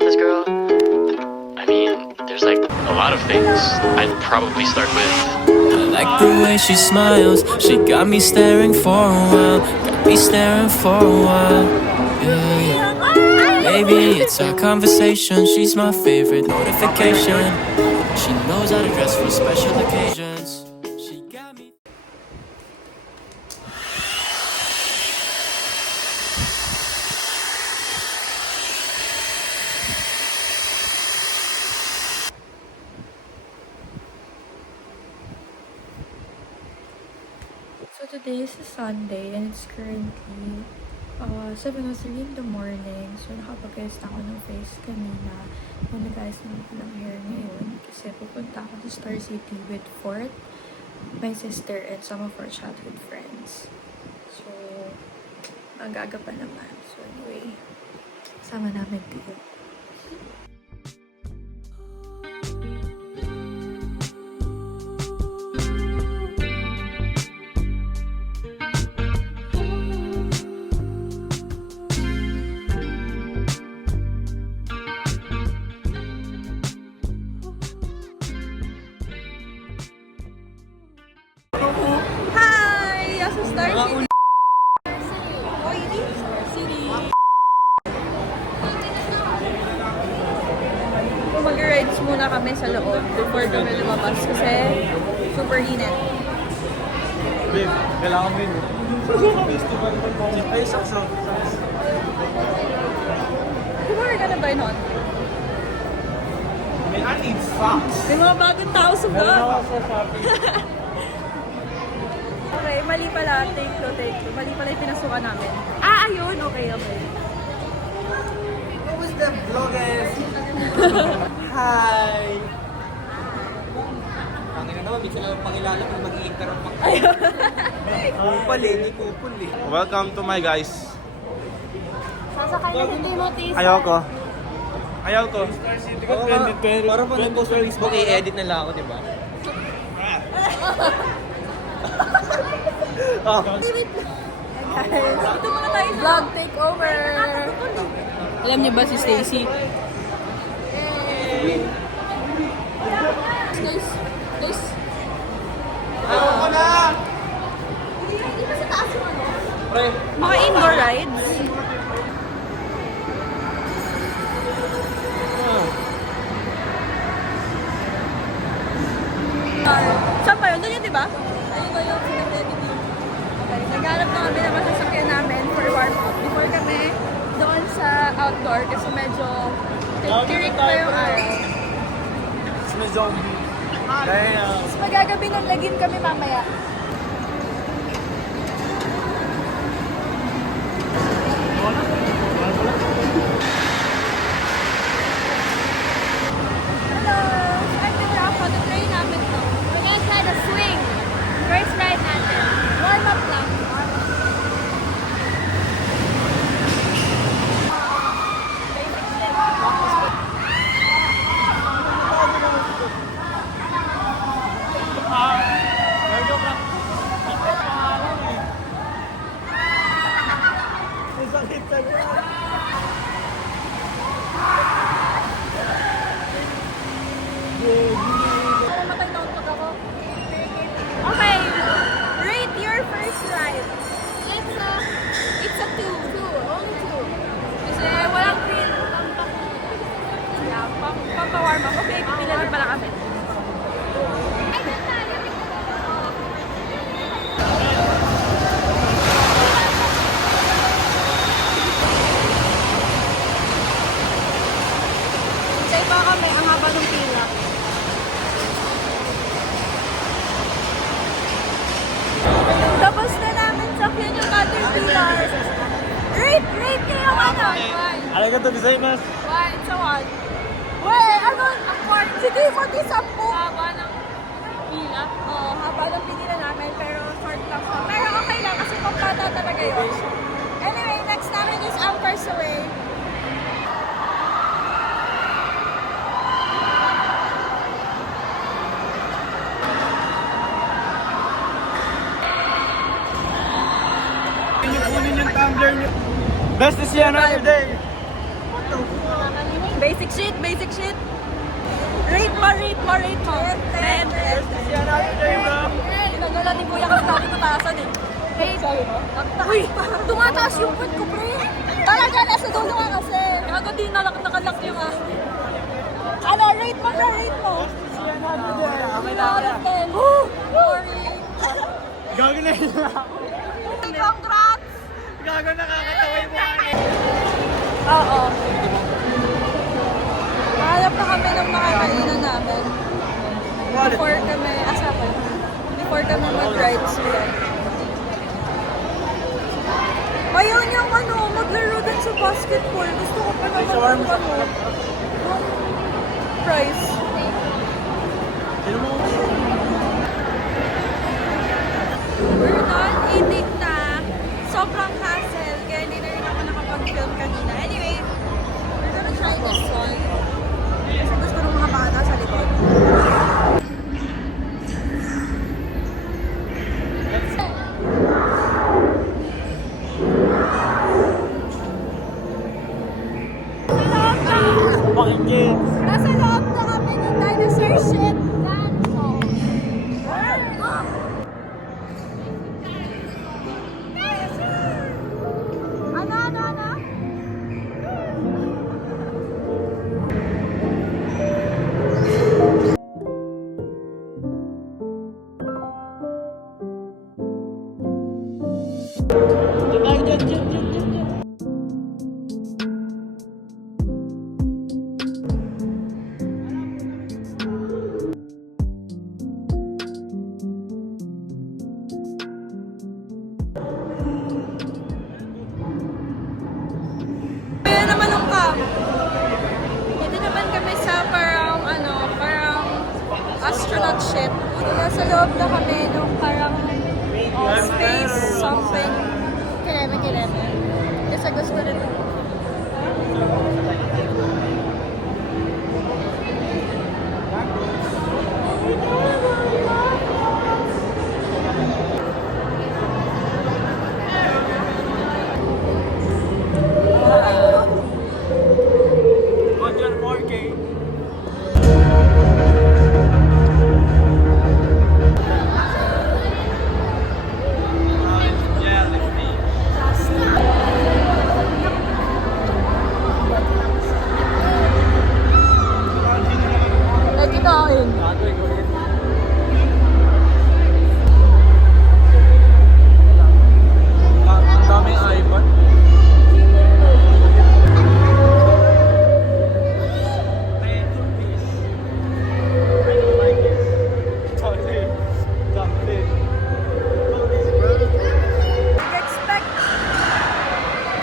about this girl? I mean, there's like a lot of things. I'd probably start with. I like the way she smiles. She got me staring for a while. Got me staring for a while. Yeah. Maybe it's our conversation. She's my favorite notification. She knows how to dress for special occasions. She got me. So today is a Sunday and it's currently 7:03 in the morning. So nakapag-rest ako ng face kanina. And nag-ayos naman ko ng hair ngayon kasi pupunta ako sa Star City with Fort, my sister, and some of our childhood friends. So, magaga pa naman. So anyway, sama namin dito. Mag-rides muna kami sa loob before kami lumabas kasi super init. Babe, kailangan mo yun. Ay, sakso. Kumari ka na ba yun? May I need socks. May mga bagong tao sa Meron vlog. ako sa shopping. Okay, mali pala. Take two. Mali pala yung pinasukan namin. Ah, ayun. Okay. What was that vlogger? Hi! Pangin na naman, minsan lang pangilala kung mag-i-interrupt pa. Kupal eh, hindi kupal eh. Welcome to my guys. Sasakay na si Timothy. Ayoko. Para pa nag-post sa Facebook, i-edit na lang ako, di ba? Ito muna tayo sa vlog takeover. Alam niyo ba si Stacy? Guys. Ayoko na! Hindi ba sa taas yung ano? Pre, Mga indoor rides. Saan ba yun? Doon yun, di ba? Ayun ba yung pinag-ready niyo? Okay, naghanap na kami ng masasakyan namin for warm-up. Before kami doon sa outdoor kasi medyo tirik pa yung araw. may zombie. Dahil, Tapos magagabi ng lagim kami mamaya. Hello! Saan nila ako? Na-try namin to. We're gonna try the swing. First ride natin. Warm up lang. Mamatay na pag ako. Okay, rate your first ride. It's a 2. Only 2. Kasi walang thrill. Yeah, pampawarm up. Okay, pipila rin pala kami. Hintay pa kami, ang haba ng pila. Tapos na namin sakyan yung Caterpillar. Rate kayo ano? arigato gozaimasu. 1 sa 1. Wey, ano? Si Timothy 10. Haba ng pila? Oo, haba ng pila namin pero short lang siya. Pero okay lang kasi pampata talaga yun. Anyway, next namin is Amper's Way. Kunin yung tumbler niyo. Best to see another day. Nakalimutan. Basic shit, basic shit. Rate mo, rate mo, rate mo. 10. Ginagala ni Kuya kasi sabi ko taasan eh. Rate. Uy, tumataas yung foot ko, pre. Talaga, nasa dulo ka kasi. Gago din nakalak yung Ano, rate mo, pre, rate mo. Okay na, okay na. Sorry. Gago na yun. Congrats! Gago, nakakatawa yung mga Oo. Hanap na kami ng makakainan namin. Before kami mag-ride sila. Ayaw niyang maglaro din sa basketball. Gusto ko pa naman yung price. We're done eating na. Sobrang hassle. Kaya hindi na rin ako nakapag-film kanina. Anyway, we're gonna try this one. Kasi gusto ng mga bata sa likod. Nasa loob na kami ng dinosaur ship. Ano? Kaya naman ang camp. Dito naman kami sa parang astronaut ship. Nasa loob na kami nung parang space something. Kireme. Kasi gusto rin. Nagkitahin. Ang daming iPad.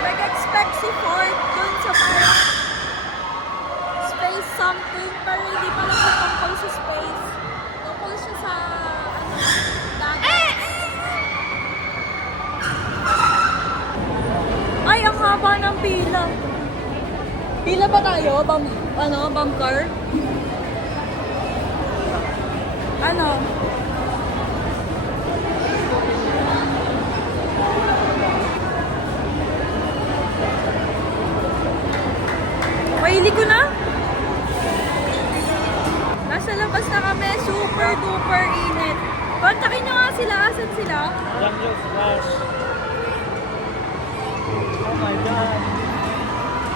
Nag-expect si Ford dun sa parang space something, pero hindi pala siya tungkol sa space. Tungkol siya sa, dagat. Ay, ang haba ng pila. Pila ba tayo? Bump car? Ano? Maili ko na. Nasa labas na kami. Super duper init. Kontakin nyo nga sila. Asan sila? Jungle Splash. Oh my God.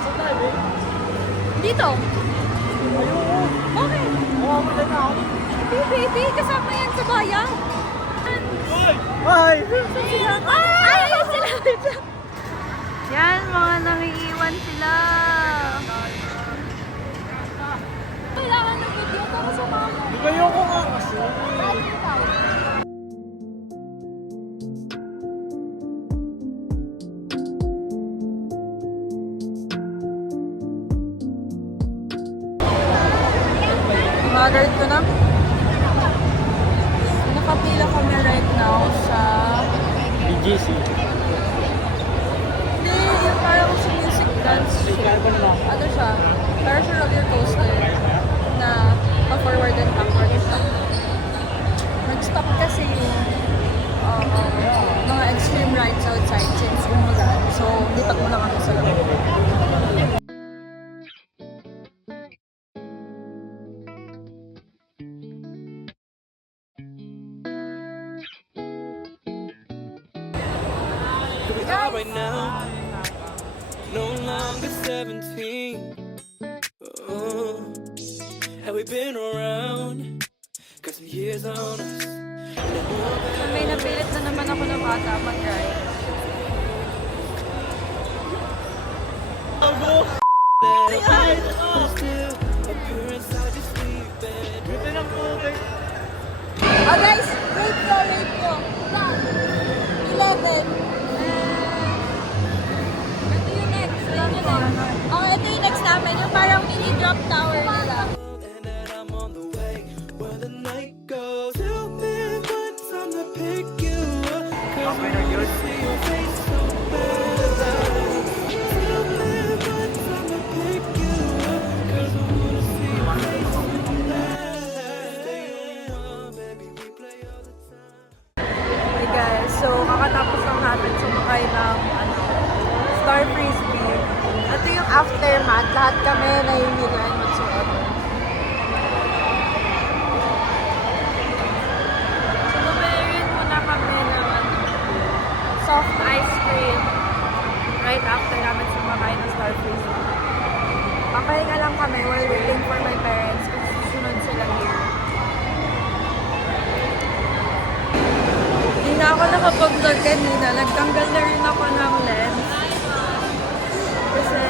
Saan tayo, babe? Dito. Ayun. Okay. Mamamatay na ako. Baby, kasama yan sa bayan. Hi! Saan sila? Ay, ayun sila. Yan, mga nangiiwan sila. Kailangan ng video para sa mama. Ayoko nga kasi. Mag-guard ko na. Nakapila kami right now sa... BGC. Hindi, yung parang sa music dance. Ano siya? Parang siya roller coaster na pa-forward and backward siya. Nag-stop kasi yung mga extreme rides outside since umulan. So, lipat muna kami sa loob. at 17. Oh, have we been around? Got some years on us. May napilit na naman ako na bata mag-ride. Oh guys, wait ko. 11. Ito yung next. Oh, ito yung next namin. Yung parang mini drop tower nila. And that I'm on the way where the night goes. Tell me what time to pick you up. 'Cause I wanna see your face so bad. Tell me what time to pick you up. 'Cause I wanna see your face so bad. Stay on, baby, we play all the time. Hey guys, so kakatapos lang natin sumakay ng Star Frisbee. Ito yung aftermath. Lahat kami nahihilian whatsoever. So, bumili muna kami ng soft ice cream right after namin sumakay ng Star Frisbee. Papahinga lang kami while waiting for my parents kasi susunod sila here. Hindi na ako nakapag-vlog kanina. Nagtanggal na rin ako ng lens. Kasi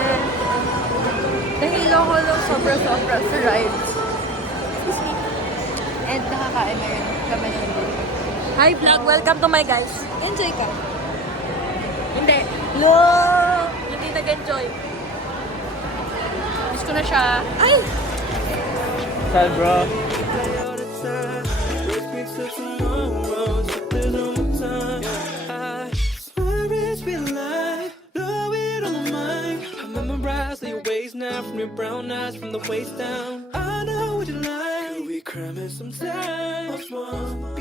nahilo ko lang sobra-sobra sa rides. And nakakain na rin kami ng video. Hi vlog! Welcome to my guys. Enjoy ka. Hindi. Look! Hindi nag-enjoy. Miss ko na siya. Ay! Sal, bro. All the time, race me to tomorrow. There's no more time. I swear it's real life. Know it on my mind. I memorize your ways now from your brown eyes from the waist down. I know what you like. Could we cram in some time? What's wrong?